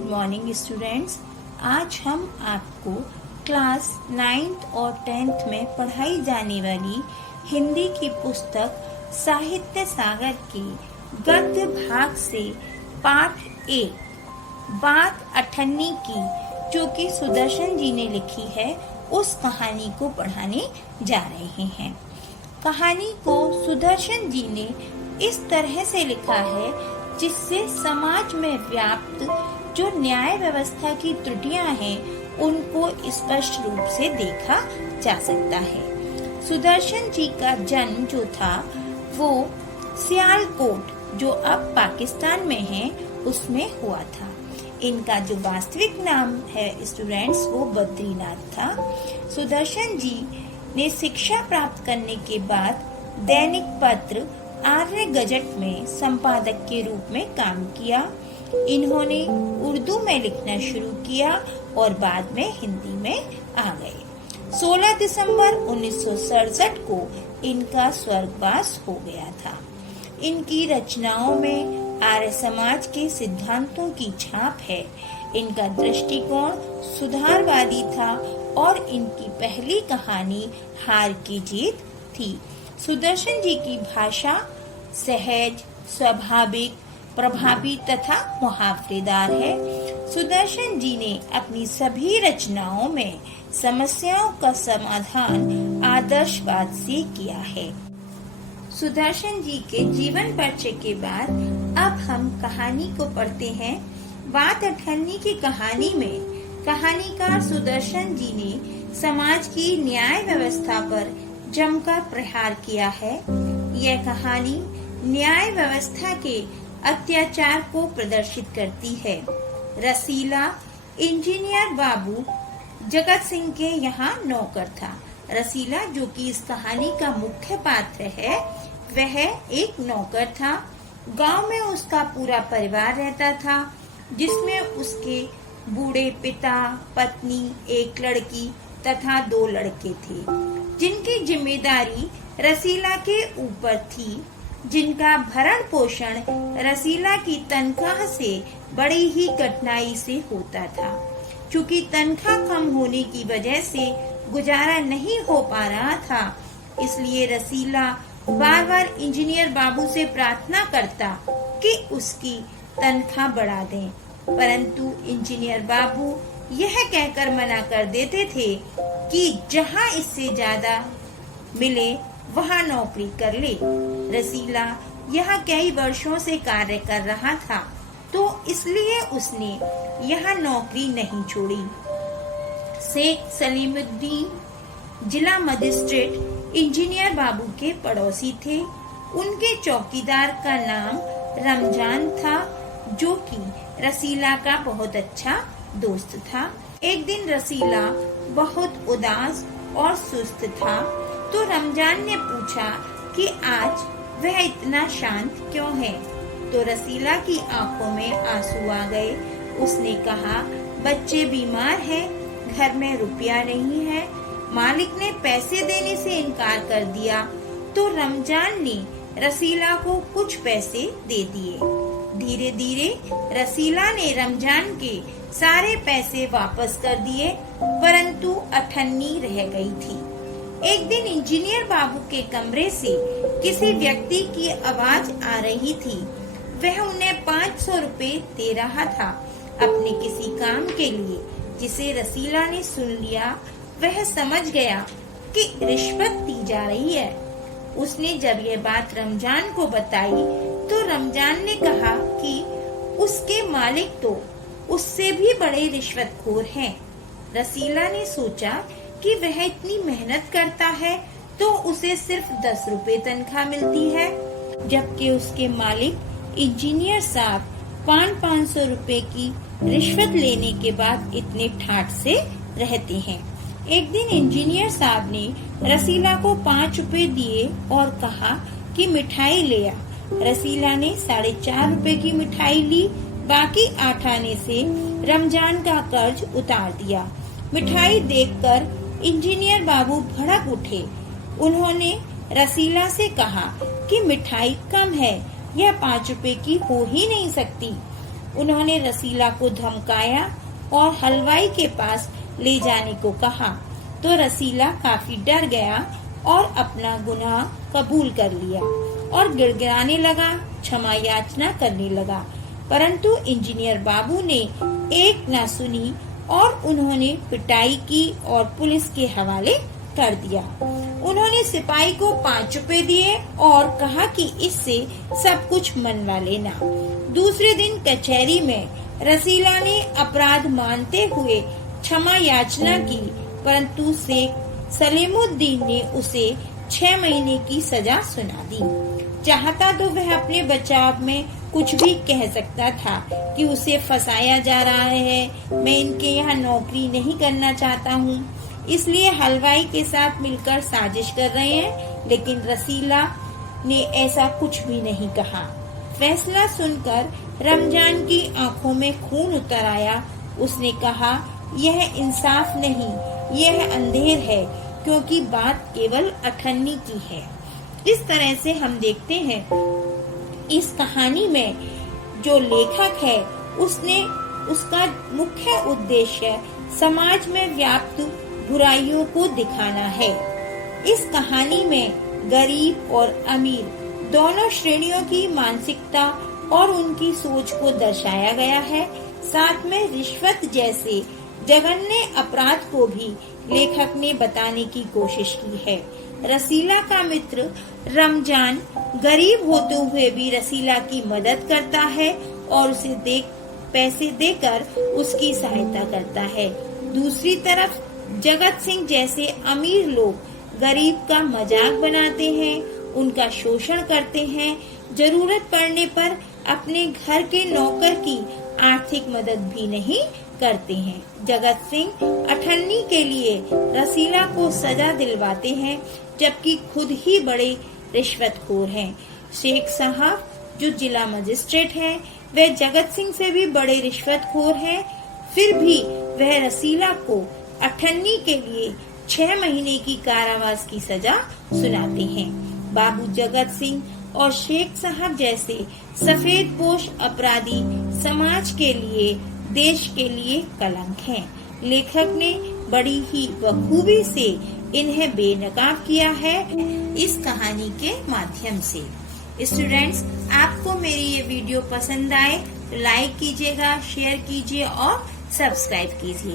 Good morning students. आज हम आपको क्लास 9th और 10th में पढ़ाई जाने वाली हिंदी की पुस्तक साहित्य सागर के गद्य भाग से पाठ 1 बात अठन्नी की, जो कि सुदर्शन जी ने लिखी है, उस कहानी को पढ़ाने जा रहे हैं। कहानी को सुदर्शन जी ने इस तरह से लिखा है जिससे समाज में व्याप्त जो न्याय व्यवस्था की त्रुटियां हैं उनको स्पष्ट रूप से देखा जा सकता है। सुदर्शन जी का जन्म जो था वो सियालकोट, जो अब पाकिस्तान में है, उसमें हुआ था। इनका जो वास्तविक नाम है स्टूडेंट्स वो बद्रीनाथ था। सुदर्शन जी ने शिक्षा प्राप्त करने के बाद दैनिक पत्र आर्य गजट में संपादक के रूप में काम किया। इन्होंने उर्दू में लिखना शुरू किया और बाद में हिंदी में आ गए। 16 दिसंबर 1967 को इनका स्वर्गवास हो गया था। इनकी रचनाओं में आर्य समाज के सिद्धांतों की छाप है। इनका दृष्टिकोण सुधारवादी था और इनकी पहली कहानी हार की जीत थी। सुदर्शन जी की भाषा सहज, स्वाभाविक, प्रभावी तथा मुहावरेदार है। सुदर्शन जी ने अपनी सभी रचनाओं में समस्याओं का समाधान आदर्शवाद से किया है। सुदर्शन जी के जीवन परिचय के बाद अब हम कहानी को पढ़ते हैं। बात अठन्नी की कहानी में कहानीकार सुदर्शन जी ने समाज की न्याय व्यवस्था पर जमकर प्रहार किया है। यह कहानी न्याय व्यवस्था के अत्याचार को प्रदर्शित करती है। रसीला इंजीनियर बाबू जगत सिंह के यहाँ नौकर था। रसीला, जो कि इस कहानी का मुख्य पात्र है, वह एक नौकर था। गांव में उसका पूरा परिवार रहता था, जिसमें उसके बूढ़े पिता, पत्नी, एक लड़की तथा 2 लड़के थे, जिनकी जिम्मेदारी रसीला के ऊपर थी, जिनका भरण पोषण रसीला की तनख्वाह से बड़ी ही कठिनाई से होता था। चूँकि तनख्वाह कम होने की वजह से गुजारा नहीं हो पा रहा था, इसलिए रसीला बार बार इंजीनियर बाबू से प्रार्थना करता कि उसकी तनख्वाह बढ़ा दें, परंतु इंजीनियर बाबू यह कहकर मना कर देते थे कि जहां इससे ज्यादा मिले वहां नौकरी कर ले। रसीला यहाँ कई वर्षों से कार्य कर रहा था, तो इसलिए उसने यहाँ नौकरी नहीं छोड़ी। शेख सलीमुद्दीन जिला मजिस्ट्रेट इंजीनियर बाबू के पड़ोसी थे। उनके चौकीदार का नाम रमजान था, जो कि रसीला का बहुत अच्छा दोस्त था। एक दिन रसीला बहुत उदास और सुस्त था, तो रमजान ने पूछा कि आज वह इतना शांत क्यों है। तो रसीला की आंखों में आंसू आ गए। उसने कहा, बच्चे बीमार हैं, घर में रुपया नहीं है, मालिक ने पैसे देने से इनकार कर दिया। तो रमजान ने रसीला को कुछ पैसे दे दिए। धीरे धीरे रसीला ने रमजान के सारे पैसे वापस कर दिए, परंतु अठन्नी रह गई थी। एक दिन इंजीनियर बाबू के कमरे से किसी व्यक्ति की आवाज आ रही थी। वह उन्हें 500 रुपए दे रहा था अपने किसी काम के लिए, जिसे रसीला ने सुन लिया। वह समझ गया कि रिश्वत दी जा रही है। उसने जब यह बात रमजान को बताई, तो रमजान ने कहा कि उसके मालिक तो उससे भी बड़े रिश्वतखोर हैं। रसीला ने सोचा कि वह इतनी मेहनत करता है तो उसे सिर्फ 10 रुपए तनख्वाह मिलती है, जबकि उसके मालिक इंजीनियर साहब 500 रुपए की रिश्वत लेने के बाद इतने ठाठ से रहते हैं। एक दिन इंजीनियर साहब ने रसीला को 5 रुपए दिए और कहा कि मिठाई ले आ। रसीला ने 4.5 रुपए की मिठाई ली। बाकी 8 आने से रमजान का कर्ज उतार दिया। मिठाई देखकर इंजीनियर बाबू भड़क उठे। उन्होंने रसीला से कहा कि मिठाई कम है, यह 5 रुपए की हो ही नहीं सकती। उन्होंने रसीला को धमकाया और हलवाई के पास ले जाने को कहा तो रसीला काफी डर गया और अपना गुनाह कबूल कर लिया और गिड़गिड़ाने लगा, क्षमा याचना करने लगा। परंतु इंजीनियर बाबू ने एक न सुनी और उन्होंने पिटाई की और पुलिस के हवाले कर दिया। उन्होंने सिपाही को 5 रुपए दिए और कहा कि इससे सब कुछ मनवा लेना। दूसरे दिन कचहरी में रसीला ने अपराध मानते हुए क्षमा याचना की, परंतु शेख सलीमुद्दीन ने उसे 6 महीने की सजा सुना दी। चाहता तो वह अपने बचाव में कुछ भी कह सकता था कि उसे फंसाया जा रहा है, मैं इनके यहाँ नौकरी नहीं करना चाहता हूँ, इसलिए हलवाई के साथ मिलकर साजिश कर रहे हैं, लेकिन रसीला ने ऐसा कुछ भी नहीं कहा। फैसला सुनकर रमजान की आंखों में खून उतर आया। उसने कहा, यह इंसाफ नहीं, यह अंधेर है, क्योंकि बात केवल 98 की है। इस तरह से हम देखते हैं इस कहानी में जो लेखक है उसका मुख्य उद्देश्य समाज में व्याप्त बुराइयों को दिखाना है। इस कहानी में गरीब और अमीर दोनों श्रेणियों की मानसिकता और उनकी सोच को दर्शाया गया है। साथ में रिश्वत जैसे जघन्य अपराध को भी लेखक ने बताने की कोशिश की है। रसीला का मित्र रमजान गरीब होते हुए भी रसीला की मदद करता है और उसे पैसे देकर उसकी सहायता करता है। दूसरी तरफ जगत सिंह जैसे अमीर लोग गरीब का मजाक बनाते हैं, उनका शोषण करते हैं, जरूरत पड़ने पर अपने घर के नौकर की आर्थिक मदद भी नहीं करते हैं। जगत सिंह 98 के लिए रसीला को सजा दिलवाते हैं, जबकि खुद ही बड़े रिश्वतखोर हैं। शेख साहब जो जिला मजिस्ट्रेट हैं, वह जगत सिंह से भी बड़े रिश्वतखोर हैं, फिर भी वह रसीला को 98 के लिए 6 महीने की कारावास की सजा सुनाते हैं। बाबू जगत सिंह और शेख साहब जैसे सफेद पोश अपराधी समाज के लिए, देश के लिए कलंक हैं। लेखक ने बड़ी ही बखूबी से इन्हें बेनकाब किया है इस कहानी के माध्यम से। स्टूडेंट्स, आपको मेरी ये वीडियो पसंद आए तो लाइक कीजिएगा, शेयर कीजिए और सब्सक्राइब कीजिए।